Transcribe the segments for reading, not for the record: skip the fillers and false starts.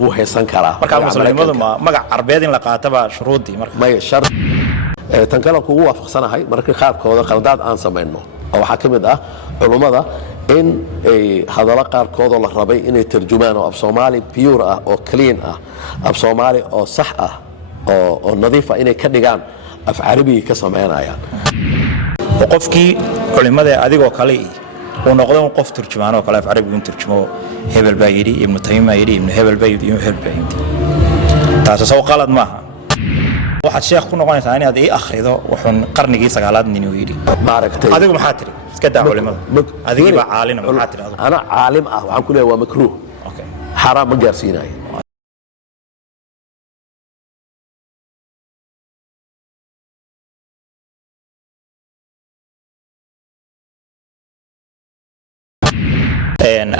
وهيسان كلا مركب مسلمين ما مجا عربيين لقاتبة شروطي ما يشر تنقلوا قوة فخصنا هاي مركب خارج كذا قرداد أنسى منه أو حكم ده علماء إن هذا لقار كذا الله ربي إن ترجمان أو صومالي بيور أو كلين أو صومالي أو صح أو نظيفة إن كدجان أف عربي كسمعنا يعني وقفكي علماء هذه وكالي ونقدم قف ترجمان وكلا أف عربي ترجمه هبل بايدي ابن تيمية يدي ابن هبل بايدي ابن هبل بايدي تاسو قالت معها واحد شيخ كنا قاعدين ثاني هذا إيه أخرده وحن قرن جيس قالت نيويدي معركتين هذا محاتري كده علماء هذا يبقى عالم محاتري أنا عالم وعن كله هو مكروه أوكي حرام من جرسيناي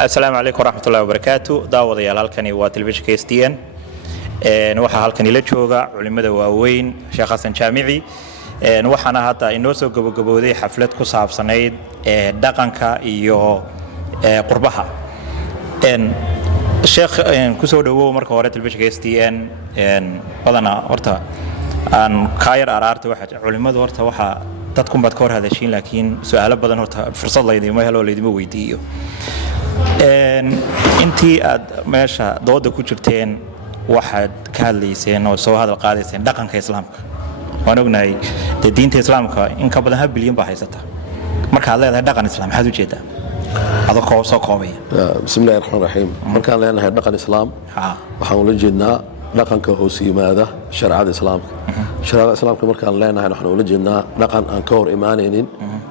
السلام عليكم ورحمة الله وبركاته داود يا لالكني وتلفزيون KSTN waxaa halkan ila jooga culimada waaweyn Sheekh Xasan Jaamici waxaana hadda inoo soo gabagabowday xaflad ku saabsanayd dhaqanka iyo qurbaha Sheekh ku soo dhawow marka hore telefishinka KSTN badana horta aan kaayar araarta waxa culimadu horta waxa dadku bad ka hor hadashiin laakiin su'aalo badan horta fursad leeyahay helo leedimo weydiiyo intii aad meesha dooda ku jirteen waxaad ka hadlayseen oo soo hadal qaadayseen dhaqanka islaamka waan ognahay diinta islaamka in ka badan 1 bilyan baa haysata marka aad leedahay dhaqan islaam maxaad u jeedaa adoo soo koobaya bismillaahir rahmaanir rahiim marka aan leenahay dhaqan islaam waxaan ula jeednaa dhaqanka hoos yimaada sharciyada islaamka sharciyada islaamka marka aan leenahay waxaan ula jeednaa dhaqan aan ka hor imaanaynin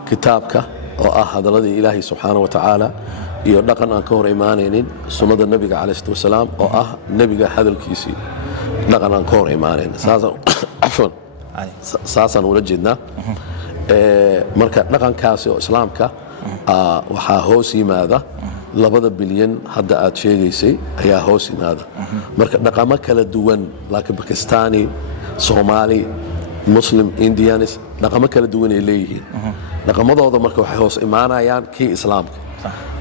kitaabka oo ah hadalladii ilaahay subxaanahu wa ta'ala iyo dhaqan aan ka hor imaanaynin sunnada nabiga calayhi wasalaam oo ah nabiga hadalkiisii dhaqan aan ka hor imaanaynin saasan ula jeednaa marka dhaqankaasi oo islaamka waxaa hoos yimaada 2 bilyan hadda aad sheegaysay ayaa hoos yimaada marka dhaqamo kala duwan laakiin Pakistani Somali Muslim Indians dhaqamo kala duwan ay leeyihiin dhaqamadooda marka waxay hoos imaanayaan kii islaamka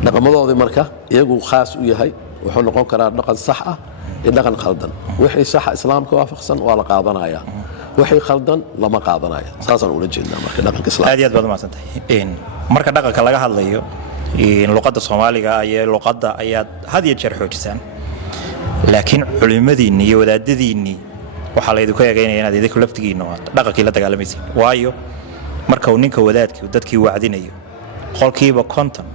dhaqamadooda marka iyagu khaas u yahay wuxuu noqon karaa dhaqan sax ah iyo dhaqan khaldan wixii sax islaamka waafaqsan waa la qaadanaya wixii khaldan lama qaadanaya saasan ula jeednaa marka dhaqanka islaamka aad iyo aad baad maasantahay marka dhaqanka laga hadlayo luqadda Soomaaliga iyo luqadda ayaad had iyo jeer xoojisaan laakiin culimadiina iyo wadaadadiina waxa la idinku eegaynaa inaad idinku laftigiina dhaqankii la dagaalamaysiin waayo marka uu ninka wadaadkii dadkii wacdinayo qolkiiba konton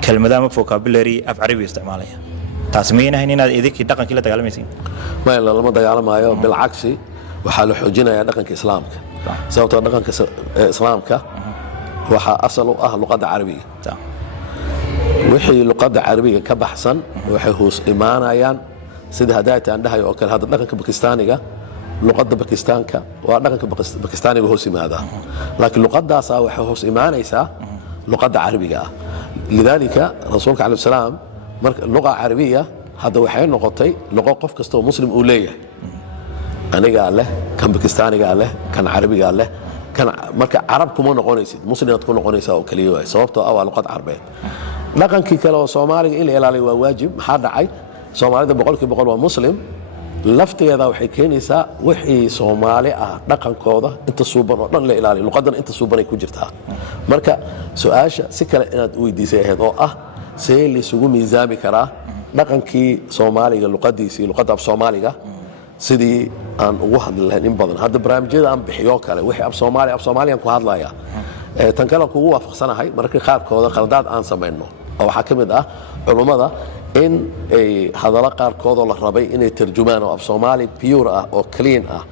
كلمة vocabulary أف عربي استعمالها تسمينها هنا إذا كي دقن كلا تكلميسين ما إلا لما تكلم معه بالعكس وحاله حجنا يا دقن كإسلامك سواء دقن كإسلامك وح أصله لغة عربية وحي لغة عربية كبحسن وحي هو إيمان أيان سيد هداية عندها يؤكل هذا دقن كباكستاني لغة باكستانك ودقن كباكستاني وهو سيم هذا لكن لغة داسا وحي هو إيمان إيسا لغة عربية لذلك رسولك عليه السلام اللغة العربية هذا وحين نقطي لغة قف كستو مسلم أولية أنا قال له كان باكستاني قال له كان عربي قال له كان مركا عرب كمان نقونيسيد مسلم تكون نقونيسا أو كليوه سببته أو لغة عربية لكن كي كلام صومالي إلى عليه واجب هذا عي صومالي ده بقول ومسلم لفتي هذا وحي كنيسا وحي صومالي دقن كودا انت سوبر ودن لا ilaali luqadan inta suuban ay ku jirtaa marka su'aasha si kale inaad weydiisay ahayd oo ah see li isugu miisaami karaa dhaqankii Soomaaliga luqadiisii luqadda Soomaaliga sidii aan ugu hadli lahayn in badan hadda barnaamijyada aan bixiyo kale wixii af Soomaaliyan ku hadlaya tan kale kugu waafaqsanahay marka qaarkooda qaladaad aan sameeyno oo waxa kamid ah culimada in ay hadalla qaarkood la rabay inay tarjumaan oo af Soomaali pure ah oo clean ah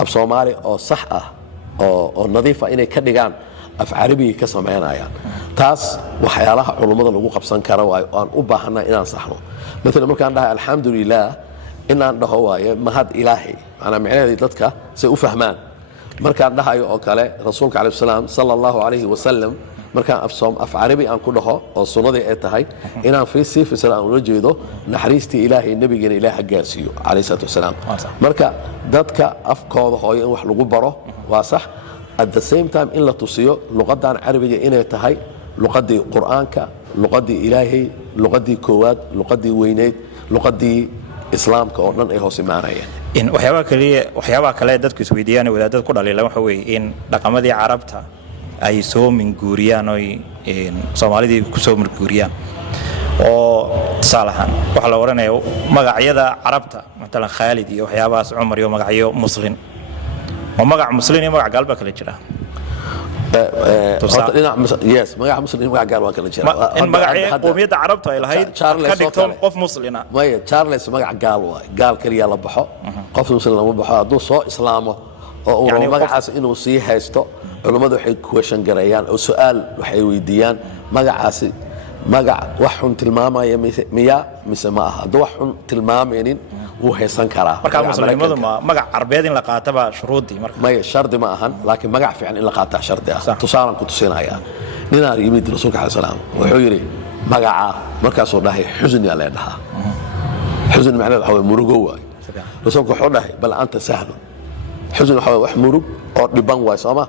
af Soomaali oo sax ah oo nadiif ah inay ka dhigaan af Carabi ka sameeyaan taas waxyaalaha culimada lagu qabsan karo aan u baahanaa inaan saxno mesela markaan dhahay alxamdulillah inaan dhaho waaye mahad ilaahi ana macnaheedu dadka si u fahmaan markaan dhahayo oo kale rasuulka kaleey salaam sallallahu alayhi wa sallam markaan af Carabi aan ku dhaho oo sunnada ay tahay inaan fiisi aan ula jeedo naxariistii ilaahay nabigeena ilaaha gaarsiiyo alayhi salatu wasalaam marka dadka afkooda hooyo in wax lagu baro waa sax at the same time in la tusiyo luqadan Carabiga inay tahay luqadii Quraanka luqadii ilaahay luqadii koowaad luqadii weyneed luqadii islaamka oo dhan ay hoos imaanayeen. in waxyaabaha kale dadku isweydiiyaan wadaadada ku dhaliilan waxa weeye in dhaqamadii carabta ay soo minguuriyaan oo Soomaalidii ku soo minguuriyaan oo salahan waxa la oranayo magacyada carabta مثلا Khalid iyo waxyaabahaas Umar iyo magacyo muslim oo magac muslim iyo magac galba kala jira yes magac muslim iyo magac gaal waa kala jira in magacyo qowmiyadda carabta ay lahayd ka dhigto qof muslina maya Charles magac gaal waay gaal kaliya la baxo qof muslim lama baxo hadduu soo islaamo oo uu rabo magacaas inuu sii haysto culimadu waxay question gareeyaan oo su'aal waxay weydiiyaan magacaasi magac wax xun tilmaamaya miya mise ma aha hadduu wax xun tilmaamaynin wuu haysan karaa marka muslimadu ma magac carbeed in la qaataba shuruudii marka maya shardi ma ahan laakiin magac fiican in la qaataa shardi ah tusaalan ku tusinaya ninaan yimid rasuulka sallallahu alayhi wasallam wuxuu yiri magaca markaasoo dhahay xusni la dhahaa xusni macnaheedu waxa weeye murugo waay rasuulku wuxuu dhahay bal anta sahlo xusni waxa weeye wax murug oo dhiban waay sooma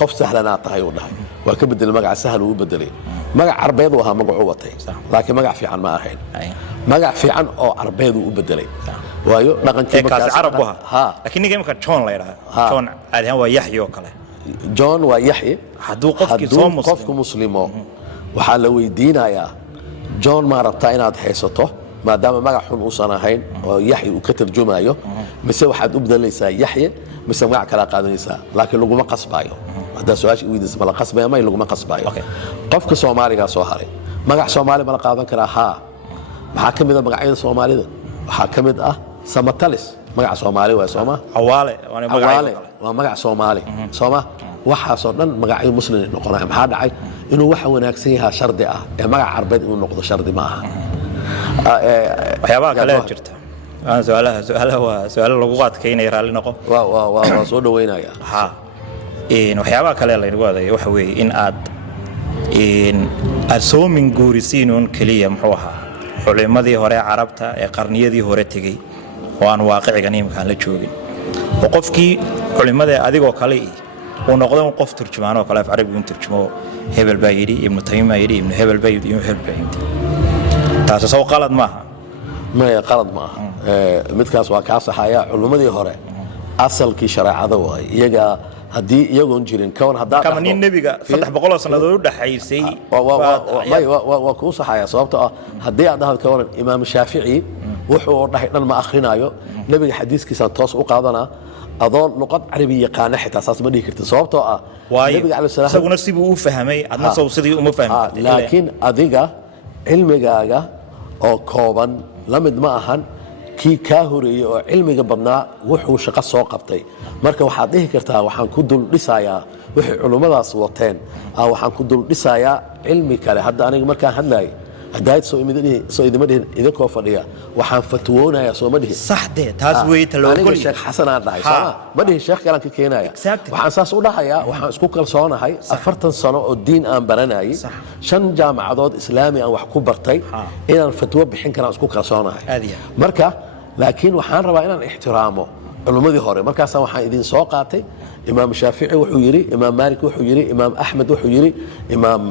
qof sahlana tahay uu dhahay waa ka bedel magaca sahal uu bedelay magac carbeed waxa magacu watay laakiin magac fiican ma ahayn magac fiican oo carbeed uu bedelay waayo dhaqankii markaas carab waha laakiin ninka marka John la yiraahdo John aadhan waa Yahya oo kale John waa Yahya hadduu qofku muslimo waxa la weydiinayaa John ma rabtaa inaad haysato maadaama magac xun uusan ahayn oo Yahya uu ka tarjumayo mise waxaad u bedelaysaa Yahya mise magac kala qaadanaysaa laakiin laguma qasbayo hada su'aash weydiis ma la qasbayo ma laguma qasbayo qofka Soomaaliga soo haray magac Soomaali ma la qaadan karaa ha maxaa kamid ah magacyada Soomaalida waxaa kamid ah Samatalis magac Soomaali waa Sooma Awaale waa magac Soomaali Sooma waxa soo dhan magacyo muslim noqonaya maxaa dhacay inuu wax wanaagsan yahay shardi ah ee magac carbeed inuu noqdo shardi ma aha waxyaabaha kale jirta su'aalaha lagu qaadkaynay raali noqo waa soo dhaweynaya waxyaabaha kale la inagu wadayo waxa weeye in aad soo minguurisiinuun keliya muxuu ahaa culimadii hore carabta ee qarniyadii hore tegey oo aan waaqicigan imkaan la joogin oo qofkii culimada adigoo kale uu noqdo qof turjumaan oo kale af carabi uu turjumo hebel baa yiri ibn Taymiyyah yiri ibn hebel baa yiri hebel baa yiri taas soo qalad maaha ma qalad maaha midkaas waa ka saxaya culimadii hore asalkii shariicada waay iyaga haddii iyagoon jirin kawan hadaa kama nin nabiga 300 sanadood u dhaxaysay waa ku saxaya sababtoo ah haddii aad dhahdo kawan imaam Shaafici wuxuu dhahay dhan ma akhrinayo nabiga xadiiskiisa toos u qaadana adoo luqad carabi yaqaan xitaa saas ma dhigi kartid sababtoo ah nabiga calaysalaam isaguna sibuu u fahmay adna soo sidii uma fahmin laakiin adiga cilmigaaga oo kooban lamid ma ahan kii ka horeeyay oo cilmiga badnaa wuxuu shaqo soo qabtay marka waxaad dhihi kartaa waxaan ku dul dhisayaa wixii culimadaas wateen waxaan ku dul dhisayaa cilmi kale hadda aniga markaan hadlay hadaayad soo idin idinkoo fadhiya waxaan fatwoonayaa soo ma dhihi saxde taas way aniga sheekh xasan aan dhahay sama ma dhihi sheekh kale ka keenaya waxaan saas u dhahayaa waxaan isku kalsoonahay 40 sano oo diin aan baranayay 5 jaamacadood islaami aan wax ku bartay inaan fatwo bixin karaan isku kalsoonahay marka laakiin waxaan rabaa inaan ixtiraamo culimadii hore markaas waxaan idin soo qaatay imaam Shaafici wuxuu yiri imaam Maalik wuxuu yiri imaam Ahmed wuxuu yiri imaam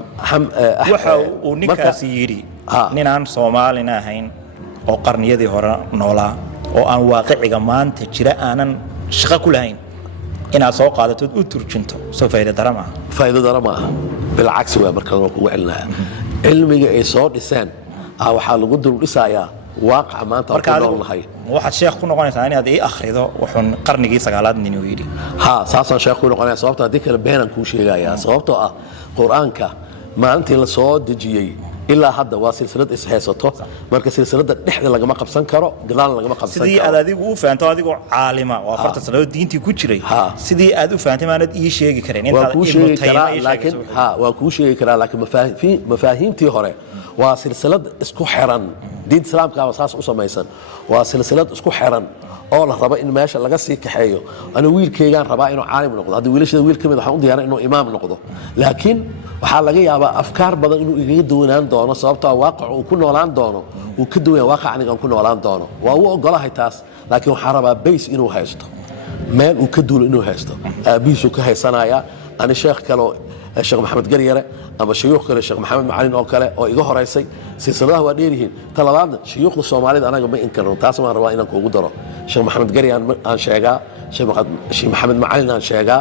waxa uu ninkaas yiri ninaan Soomaalina ahayn oo qarniyadii hore noolaa oo aan waaqiciga maanta jira aanan shaqo ku lahayn inaad soo qaadato u turjunto soo faa'iido darama bilcagsi waa marka lagu celinayo cilmiga ay soo dhiseen waxa lagu dul dhisayaa واقع ما أنت أقول لهاي واحد شيخ كنا قلنا ثاني هذا إيه آخره وحن قرن جي سجالات نيويري ها ساسا شيخ كنا قلنا صوبته هذيك البيان كل شيء جاية صوبته قرآنك ما أنت الصوت جي إلا حد وسلسلة إسحاقته مركز سلسلة نحن لقى ما قبسن كرو قلنا لقى ما قبسن سيدي هذا دي وفا أنت هذا عالمة وفرت سلسلة دين تكوتشري سيدي هذا فأنت ما ند إيش شيء كرين وكوشي كلا لكن وكوشي كلا لكن مفاهيم تيهره وسلسلة اسكو حرن دين سلام كا وساس أسميسن وسلسلة اسكو حرن oo la raba in meesha laga sii kaxeeyo ana wiilkaygaan rabaa inuu caalim noqdo hadii wiilashada wiil kamid waxaan u diyaarin inuu imaam noqdo laakiin waxa laga yaabaa afkaar badan inuu iga doonaan doono sababtoo waaqac uu ku noolaan doono uu ka duwan waaqac aniga ku noolaan doono waa uu ogolahay taas laakiin waxa rabaa base inuu haysto meel uu ka duulo inuu haysto aabiisu ka haysanaya ana sheekh kale sheekh maxamed garyare ama shuyuukh kale sheekh maxamed macalin oo kale oo iga horeysay silsiladaha waa dheer yihiin ta labaadna shuyuukhda soomaalida anaga ma inkarno taas maan rabaa inaan kuugu daro sheekh maxamed garyare aan sheegaa sheekh maxamed macalin aan sheegaa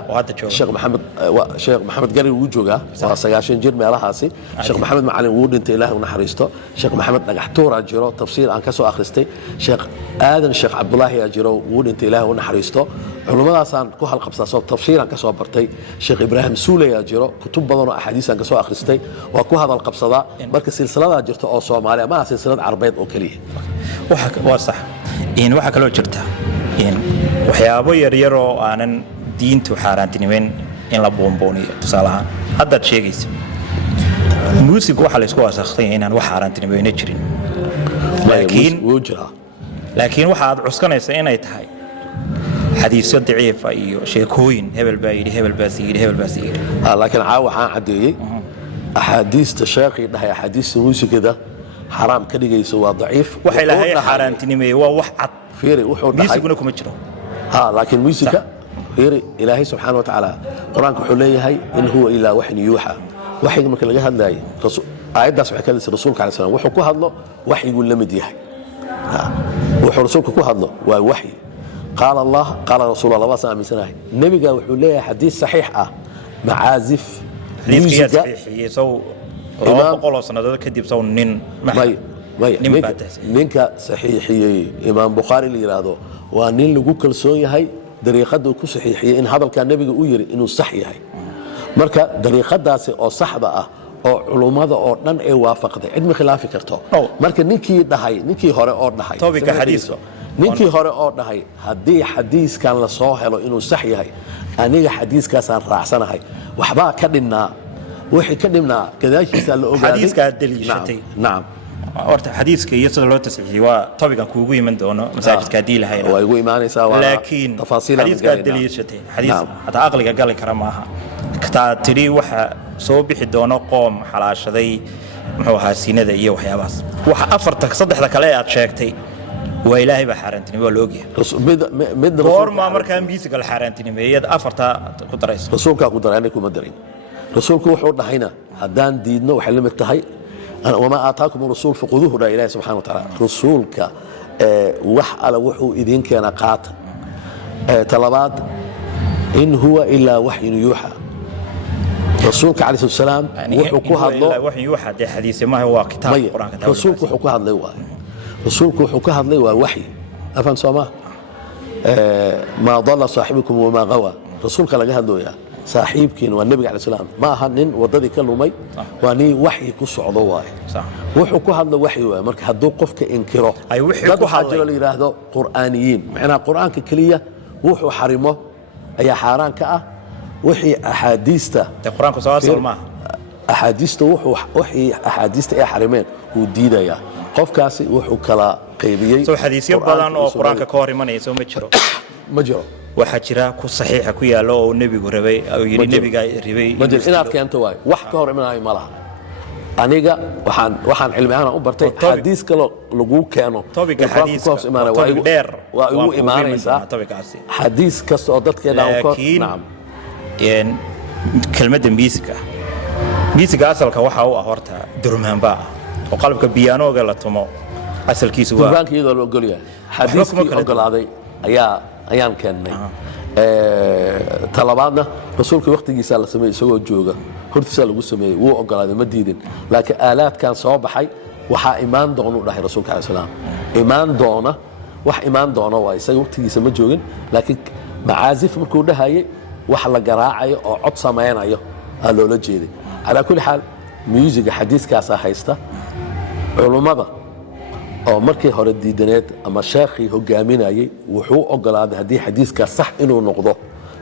sheekh maxamed garyare wuu joogaa waa 90 jir meelahaasi sheekh maxamed macalin wuu dhintay ilaahay u naxariisto sheekh maxamed dhagaxtuur aa jiro tafsiir aan ka soo akhristay sheekh aadan sheekh cabdulaahi aa jiro wuu dhintay ilaahay u naxariisto culimadaasaan ku halqabsaa soo tafsiiraan ka soo bartay sheekh ibraahim suuley aa jiro kutub badan oo axaadiisaan ka soo akhristay waa ku hadal qabsadaa marka silsiladaa jirta oo soomaaliya maaha silsilad carbeed oo keliya waa sax waxaa kaloo jirta waxyaabo yaryar oo aanan diintu xaaraantinimeyn in la boonbooniyo tusaale ahaan haddaad sheegaysa muusiga waxaa la isku waasakhtay inaan wax xaaraantinimeyna jirin laakiin waxa aad cuskanaysa inay tahay xadiisyo daciifa iyo sheekooyin hebel baa yidhi hebel baas yidhi hebel baas yidhi laakiin caawa waxaan caddeeyey axaadiista sheekhii dhahay axaadiista muusikada xaraam ka dhigaysa waa daciif waxay lahayd xaaraantinimeeye waa wax cad fiiri wuxuu dhahay muusiguna kuma jiro laakiin muusika fiiri ilaahay subxaana wa tacaala qur-aanka wuxuu leeyahay in huwa ilaa waxyin yuuxa waxyiga marka laga hadlaayay aayaddaas waxay ka hadlaysa rasuulka alai slam wuxuu ku hadlo waxyiguu la mid yahay wuxuu rasuulka ku hadlo waa waxyi qaala allah qaala rasuul allah waasaan aaminsanahay nebiga wuxuu leeyahay xadiis saxiix ah macaazif muusiga sanadood kadib saw nin ninka saxiixiyey imaam bukhaari la yidhaahdo waa nin lagu kalsoon yahay dariiqada uu ku saxiixiyey in hadalkaa nebiga u yiri inuu sax yahay marka dariiqadaasi oo saxda ah oo culummada oo dhan ay waafaqday cid ma khilaafi karto marka ninkii hore oo dhahay ninkii hore oo dhahay haddii xadiiskan la soo helo inuu sax yahay aniga xadiiskaasaan raacsanahay waxbaa ka dhinnaa wixii ka dhimnaa gadaashiisa la ogaaday xadiiska daliishatay nacam horta xadiiska iyo sida loo tasxiixiyay waa topican kuugu iman doono masaajidka hadii la hayna waa igu imaanaysaa waa laakiin xadiiska daliishatay xadiis hada aqliga gali kara maaha ka tiri waxa soo bixi doono qoom xalaashaday muxuu ahaa siinada iyo waxyaabaas waxa afarta saddexda kale aad sheegtay waa ilaahay ba xaaraantinimo waa loogiya goorma markaan biisiga la xaaraantinimeeyad afarta ku darayso rasuulka ku daray kuma darin rasuulku wuxuu dhahayna haddaan diidno waxay la mid tahay wamaa aataakum rasuul faquduuhu dha ilaahi subxana wa tacaala rasuulka wax ala wuxuu idiin keena qaata talabaad in huwa ilaa waxyin yuuxa rasuulka calayhi salaam wuxuu ku hadlo waxyin yuuxa dee xadiis maaha waa kitaab quraanka rasuulku wuxuu ku hadlay rasuulku wuxuu ka hadlay waa waxyi afan soomaa maa dalla saaxibukum wamaa gawa rasuulka laga hadlooyaa saaxiibkiin waa nebiga calaih salaam ma aha nin waddadii ka lumay waa nin waxyi ku socdo waaye wuxuu ku hadlo waxyi waaye marka hadduu qofka inkiro dad waxaa jiro la yidhaahdo qur'aaniyiin macnaha qur'aanka keliya wuxuu xarimo ayaa xaaraan ka ah wixii axaadiista quraanku soo maaha axaadiista wixii axaadiista ay xarimeen wuu diidayaa qofkaasi wuxuu kala qaybiyey soo xadiisyo badan oo quraanka ka hor imanaya soo ma jiro waxaa jira ku saxiixa ku yaalo oo nebigu rabay oo yiri nebiga rabay inaad keento waay wax ka hor imanaayo ma laha aniga waxaan cilmi ahaan u bartay xadiis kale lagu keeno waa igu imaanaysaa xadiis kasta oo dadkeena kelmadda miisiga asalka waxa uu ah horta durmaanba oo qalabka biyaanooga la tumo asalkiisu waa durbaanka iyadoo la ogol yahay xadiiskii ogolaaday ayaan keennay talabaadna rasuulka waqtigiisa la sameeyay isagoo jooga hortiisa lagu sameeyay wuu ogolaaday ma diidin laakiin aalaadkan soo baxay waxaa imaan doona u dhahay rasuulka calayhi salaam imaan doona waa isaga waqtigiisa ma joogin laakiin macaazif markuu dhahayay wax la garaacayo oo cod samaynayo aa loola jeeday calaa kulli xaal muusiga xadiiskaasaa haysta culummada oo markii hore diidaneed ama sheekhii hogaaminayay wuxuu ogolaaday haddii xadiiskaas sax inuu noqdo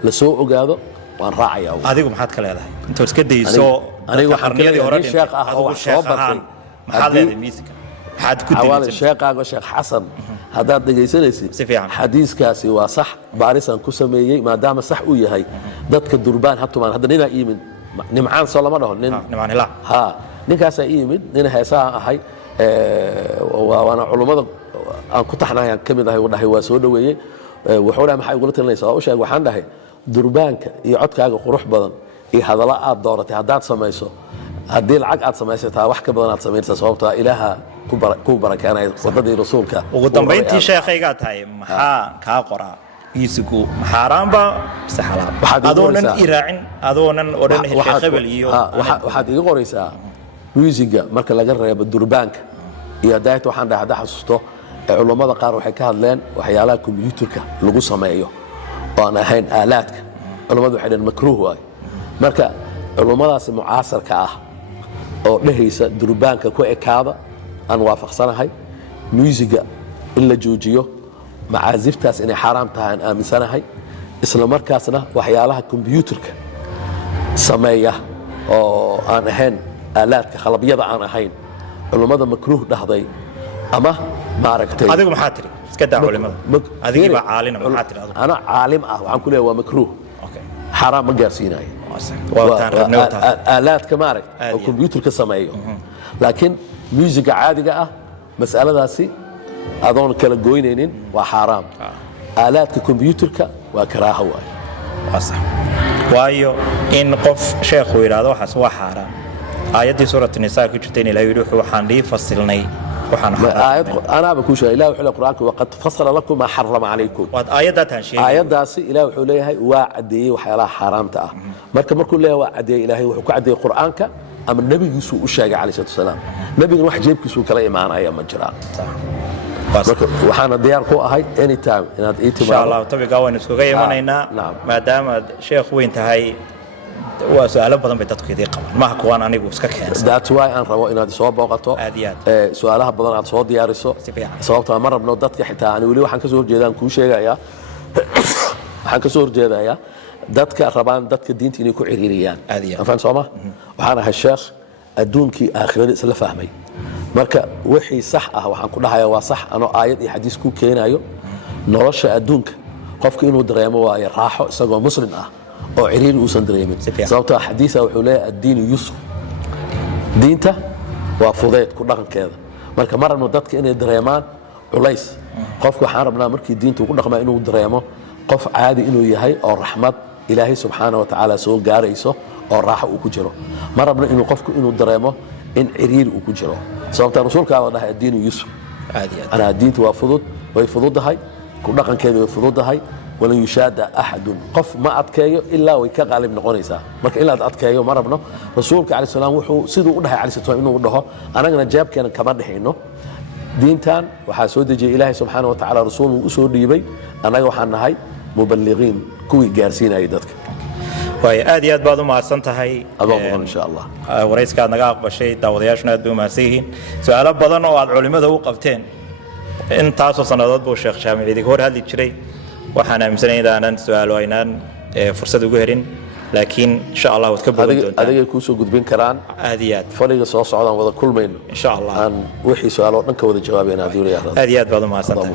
la soo ogaado waan raacayaa adigu maxaad ka leedahay inta iska dayso anigu waxaan ka leeyahay sheekh ah oo wax soo bartay maxaad leedahay miisiga maxaad ku diiday sheekhaaga sheekh xasan haddaad dhegaysanaysid xadiiskaasi waa sax baarisaan ku sameeyey maadaama sax uu yahay dadka durbaan ha tumaan hadda ninaa yimid nimcaan soo lama dhaho ninkaasaa yimid nin heesaa ahay waana culummada aan ku taxnayaan ka mid ahay u dhahay waa soo dhoweeyey wuxuu dhahay maxay ugula talinaysaa waa u sheeg waxaan dhahay durbaanka iyo codkaaga qurux badan iyo hadallo aad dooratay haddaad samayso haddii lacag aad samaysataa wax ka badan aad samaynaysaa sababtoo ilaaha ku barakeenaya waddadii rasuulka ugu dambayntii sheekhaygaa tahay maxaa kaa qoraa musigu xaaraanba mise xalaal adoonan iraacin adoonan odhan sheekh hebel iyo waxaad iga qoraysaa musiga marka laga reebo durbaanka iyo daayta waxaan dhahay haddaa xasuusto culummada qaar waxay ka hadleen waxyaalaha kombiyuutarka lagu sameeyo oo aan ahayn aalaadka culummadu waxay dhaheen makruuh waayo marka culummadaasi mucaasarka ah oo dhehaysa durbaanka ku ekaada aan waafaqsanahay musiga in la joojiyo macaasiftaas inay xaaraam tahay aan aaminsanahay isla markaasna waxyaalaha kombiyuutarka sameeya oo aan ahayn aalaadka khalabyada aan ahayn culummada makruuh dhahday ama maaragtay adigu maxaa tiri iska daa culimada adigiiba caalina maxaa tiri adigu ana caalim ah waxaan ku leeyahay waa makruuh xaraam ma gaarsiinayo aalaadka maaragtay oo kombiyuutarka sameeyo laakiin musiga caadiga ah mas'aladaasi adoon kala goynaynin waa xaaraam aalaadka kombiyuutarka waa karaaha waayo in qof sheekhu yidhaahdo waxaas waa xaaraam aayaddii suuratu nisaa ku jirta in ilaahay yidhi waxaan dhii fasilnay anaaba kuu sheegay ilahi wuxuu quraanka waqad fasala lakum ma harrama calaykum aayaddaasi ilahi wuxuu leeyahay waa caddeeyey waxyaalaha xaaraamta ah markuu leeyahay waa caddeeyey ilaahay wuxuu ku caddeeyey qur'aanka ama nebigiisuu u sheegay calayhi salaatu wasalaam nebigana wax jeebkiisuu kala imaanaya ma jiraan waxaana diyaar ku ahay anytime inaad ii timaado insha allah tabiga waan iskuga imanaynaa maadaama aad sheekh weyn tahay waa su'aalo badan bay dadku idii qabaan maaha kuwaan anigu iska keensan that's why aan rabo inaad soo booqato su'aalaha badan aad soo diyaariso sababtoo ma rabno dadka xitaa ani weli waxaan ka soo horjeedaan kuu sheegayaa waxaan ka soo horjeedayaa dadka rabaan dadka diinta inay ku ciriiriyaan afaan sooma waxaan ahay sheekh adduunkii aakhirada isla fahmay marka wixii sax ah waxaan ku dhahayaa waa sax anoo aayad iyo xadiis ku keenayo nolosha adduunka qofka inuu dareemo waayo raaxo isagoo muslim ah oo ciriiri uusan dareemin sababtoo xadiisa wuxuu leeyahay addiinu yusr diinta waa fudayd ku dhaqankeeda marka ma rabno dadka inay dareemaan culays qofka waxaan rabnaa markii diinta ku dhaqmaa inuu dareemo qof caadi inuu yahay oo raxmad ilaahay subxaana wa tacaala soo gaarayso oo raaxo uu ku jiro ma rabno inuu qofku inuu dareemo in ciriiri uu ku jiro sababta rasuulka waa dhahay addiinu yusr ana diinta waa fudud way fududahay ku dhaqankeeda way fududahay walan yushaada axadun qof ma adkeeyo ilaa way ka qaalib noqonaysaa marka ilaad adkeeyo ma rabno rasuulka calayhi salaam wuxuu siduu u dhahay calayhi salaam inuu dhaho anagana jaabkeena kama dhexayno diintan waxaa soo dejiyay ilaahay subxaana wa tacaala rasuul uu u soo dhiibay annaga waxaan nahay muballiqiin kuwii gaarsiinayay dadka waayo aad iyo aad baad u mahadsan tahay adoo mudan insha allah warayskaad naga aqbashay daawadayaashuna aad bay u mahadsan yihiin su'aalo badan oo aad culimada u qabteen intaasoo sannadood buu sheekh jaamic idiga hor hadli jiray waxaan aaminsanahay inaanan su'aalo aynaan fursad ugu helin laakiin insha allah waad ka bogan doontaa adigay kuu soo gudbin karaan aad iyo aad fadhiga soo socdaan wada kulmayno insha allah aan wixii su'aalo dhan ka wada jawaabayna haddii la yiraahdo aad iyo aad baad u mahadsantahay